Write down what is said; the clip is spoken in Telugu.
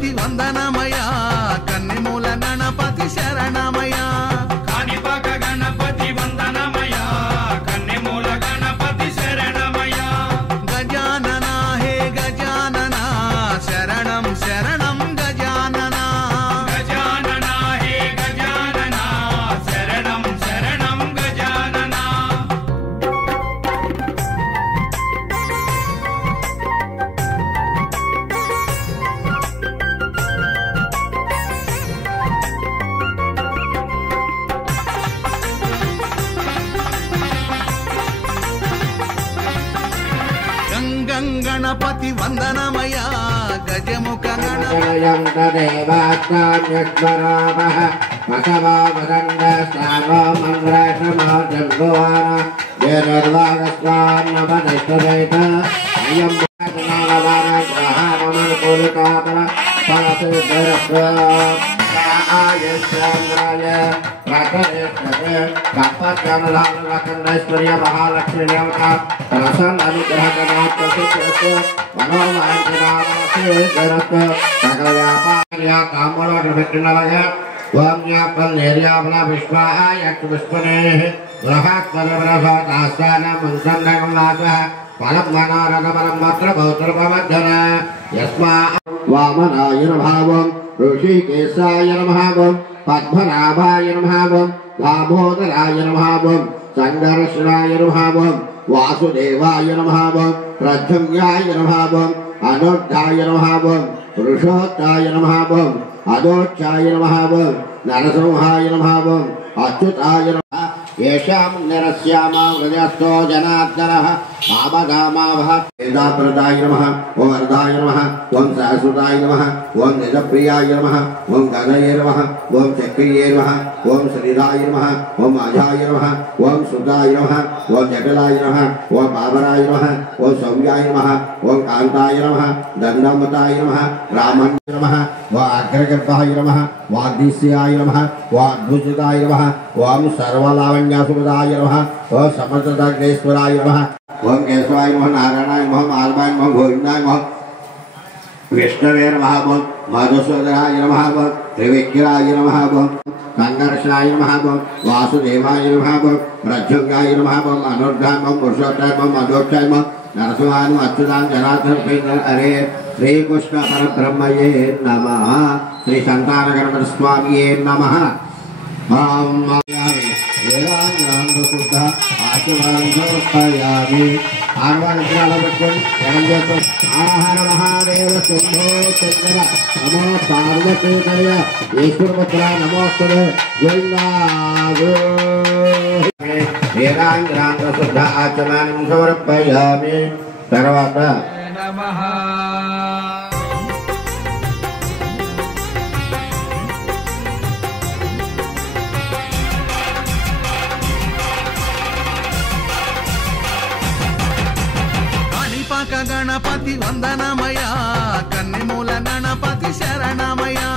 గణపతి వందనమయా కన్నెమూల గణపతి శరణమయా కాణిపాక గణపతి వందనమయా కన్నెమూల గణపతి శరణమయా గజానన హే గజానన శరణం శరణం గజానన గజానన హే గజానన శరణం శరణం గజానన గణపతి వందనమయా గజముఖ ऐश्वर्य महालक्ष्मी देवता प्रसन्न अनुग्रह सकल व्यापार कामोलगे ओम यापल्लेर्यापला विश्वाय पुष्पने ग्रहात्मनवरसादास्तान मंत्रन्दगमासः फलं मनोरथपरं मत्र भौत्रपवर्धन यस्मा वामनाय नमः ऋषिकेशाय नमः पद्मनाभाय नमः दामोदराय नमः संदर्शनाय नमः वासुदेवाय नमः प्रद्युम्नाय नमः अनुद्धाय नमः पुरुषोत्ताय नमः अदोक्षाय नमः नरसिंहाय नमः अच्युताय नमः येषां नरस्यामा व्रजस्थो जनार्दनः वेदाप्रदाय नमः ओम अर्धाय नमः ओम सहस्रताय नमः ओम निजप्रियाय नमः ओम गणये नमः ओम चक्रिये नमः ओम श्रीधाय नमः ओम अजाय नमः ओम सुताय नमः ओम जटिलाय नमः ओम बाबराय नमः ओम सौम्याय नमः ओम कांताय नमः दंडमताय नमः ब्राह्मणाय नमः ओम अग्रगर्भाय नमः वागीश्याय नमः ओम अद्भुताय नमः ओम सर्वलावण्यसुदाय नमः ओम समर्थदग्नेश्वराय नमः ओम केशवाय नमः नारायणाय नमः माधवाय नमः गोविंदाय नमः विष्णवे नमः मधुसूदनाय नमः त्रिविक्रमाय नमः संघर्षणाय नमः वासुदेवाय नमः प्रद्युम्नाय नमः अनुर्धाय नमः पुरुषोत्ताय नमः अदोक्षाय नमः नरसिंहाय नमः अच्युताय जनार्दन हरे श्री कृष्ण परब्रह्मये नमः श्री संतान गणपति स्वामिये नमः आहार महादेव शंभो शंकर नमो पार्वती ईश्वरपुत्र नमोस्तुते वेदांग शुद्ध आचमनं समर्पयामि सर्वत नमः గణపతి వందనమయా కన్నెమూల గణపతి శరణమయా